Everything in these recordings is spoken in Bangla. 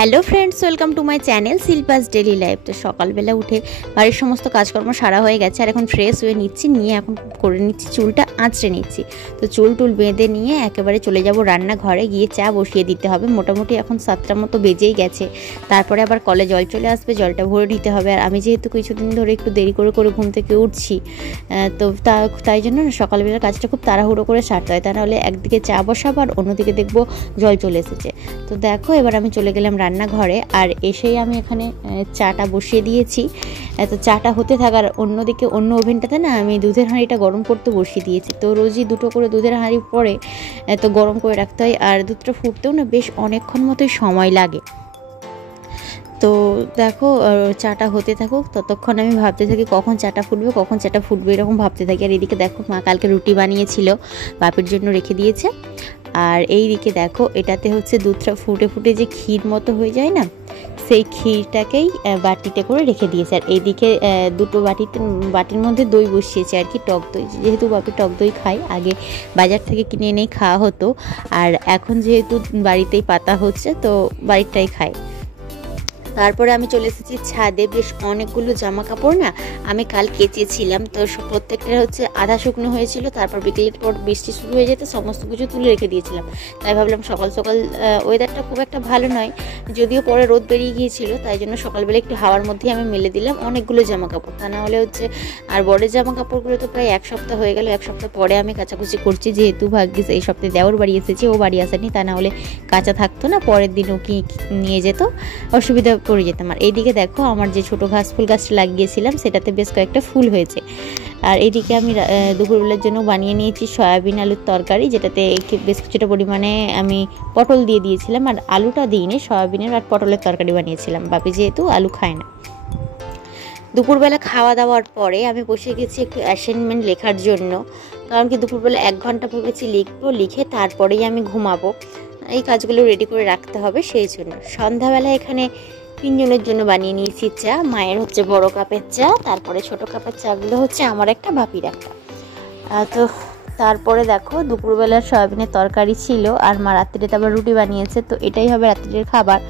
Hello friends, welcome to my channel Shilpa's daily life. তো সকালবেলা উঠে বাড়ির সমস্ত কাজকর্ম সারা হয়ে গেছে আর এখন ফ্রেশ হয়ে নিয়ে এখন করে নিচ্ছি চুলটা আঁচড়ে নিচ্ছি। তো চুল বেঁধে নিয়ে একেবারে চলে যাব রান্নাঘরে, গিয়ে চা বসিয়ে দিতে হবে। মোটামুটি এখন 7টার মতো বেজেই গেছে। তারপরে আবার কলে জল চলে আসবে, জলটা ভরে নিতে হবে। আর আমি যেহেতু কিছুদিন ধরে একটু দেরি করে ঘুম থেকে উঠছি, তো তাই জন্য সকালবেলার কাজটা খুব তাড়াহুড়ো করে সারতে হয়, তা নাহলে একদিকে চা বসাবো আর অন্যদিকে দেখবো জল চলে এসেছে। তো দেখো এবার আমি চলে গেলাম রান্নাঘরে, আর এসেই আমি এখানে চাটা বসিয়ে দিয়েছি। তো চাটা হতে থাকার অন্যদিকে অন্য ওভেনটাতে না আমি দুধের হাঁড়িটা গরম করতে বসিয়ে দিয়েছি। তো রোজই 2টো করে দুধের হাঁড়ি পরে তো গরম করে রাখতে হয়, আর দুধটা ফুটতেও না বেশ অনেকক্ষণ মতোই সময় লাগে। তো দেখো চাটা হতে থাকুক, ততক্ষণ আমি ভাবতে থাকি কখন চাটা ফুটবে এরকম ভাবতে থাকি। আর এদিকে দেখো মা কালকে রুটি বানিয়েছিল, বাপির জন্য রেখে দিয়েছে। আর এই দিকে দেখো এটাতে হচ্ছে দুধটা ফুটে যে ক্ষীর মতো হয়ে যায় না, সেই ক্ষীরটাকেই বাটিতে করে রেখে দিয়েছে। আর এইদিকে দুটো বাটির মধ্যে দই বসিয়েছে আর কি, টক দই। যেহেতু বাপি টক দই খায়, আগে বাজার থেকে কিনে এনেই খাওয়া হতো, আর এখন যেহেতু বাড়িতেই পাতা হচ্ছে তো বাড়িরটাই খায়। তারপরে আমি চলে এসেছি ছাদে। বেশ অনেকগুলো জামা কাপড় না আমি কাল কেচেছিলাম, তো প্রত্যেকটা হচ্ছে আধা শুকনো হয়েছিল। তারপর বিকেলের পর বৃষ্টি শুরু হয়ে যেতে সমস্ত কিছু তুলে রেখে দিয়েছিলাম। তাই ভাবলাম সকাল ওয়েদারটা খুব একটা ভালো নয়, যদিও পরে রোদ বেরিয়ে গিয়েছিল, তাই জন্য সকালবেলা একটু হাওয়ার মধ্যেই আমি মেলে দিলাম অনেকগুলো জামা কাপড়। তা না হলে হচ্ছে আর বড়ের জামা কাপড়গুলো তো প্রায় 1 সপ্তাহ হয়ে গেল। 1 সপ্তাহ পরে আমি কাচাকুচি করছি, যেহেতু ভাগ্যিস এই সপ্তাহে দেওর বাড়ি এসেছে, ও বাড়ি আসেনি, তা না হলে কাঁচা থাকতো না, পরের দিন ও কি নিয়ে যেত, অসুবিধা পড়ে যেতাম। আর এইদিকে দেখো আমার যে ছোট ফুল গাছটা লাগিয়েছিলাম সেটাতে বেশ কয়েকটা ফুল হয়েছে। আর এইদিকে আমি দুপুরবেলার জন্য বানিয়ে নিয়েছি সয়াবিন আলুর তরকারি, যেটাতে বেশ কিছুটা পরিমাণে আমি পটল দিয়ে দিয়েছিলাম, আর আলুটা দিইনি, সয়াবিনের আর পটলের তরকারি বানিয়েছিলাম। বাপি যেহেতু আলু খায় না। দুপুরবেলা খাওয়া দাওয়ার পরে আমি বসে গেছি একটু অ্যাসাইনমেন্ট লেখার জন্য, কারণ কি দুপুরবেলা 1 ঘন্টা ভেবেছি লিখে তারপরেই আমি ঘুমাবো। এই কাজগুলো রেডি করে রাখতে হবে, সেই জন্য সন্ধ্যাবেলা এখানে 3 জনের জন্য বানিয়ে নিয়েছি চা। মায়ের হচ্ছে বড় কাপের চা, তারপরে ছোট কাপের চাগুলো হচ্ছে আমার একটা, বাপির একটা। তো তারপরে দেখো দুপুরবেলার সয়াবিনের তরকারি ছিল, আর মা রাত্রিতে আবার রুটি বানিয়েছে, তো এটাই হবে রাত্রির খাবার।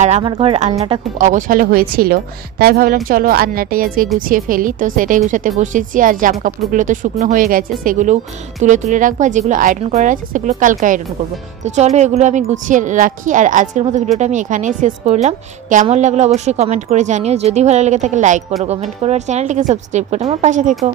আর আমার ঘরের আলনাটা খুব অগোছালো হয়েছিল, তাই ভাবলাম চলো আলনাটাই আজকে গুছিয়ে ফেলি। তো সেটাই গুছাতে বসেছি। আর জামা কাপড়গুলো তো শুকনো হয়ে গেছে, সেগুলোও তুলে রাখবো, আর যেগুলো আয়রন করার আছে সেগুলো কালকে আয়রন করবো। তো চলো এগুলো আমি গুছিয়ে রাখি। আর আজকের মতো ভিডিওটা আমি এখানেই শেষ করলাম। কেমন লাগলো অবশ্যই কমেন্ট করে জানিও। যদি ভালো লেগে থাকে লাইক করো, কমেন্ট করো, আর চ্যানেলটিকে সাবস্ক্রাইব করে আমার পাশে থেকো।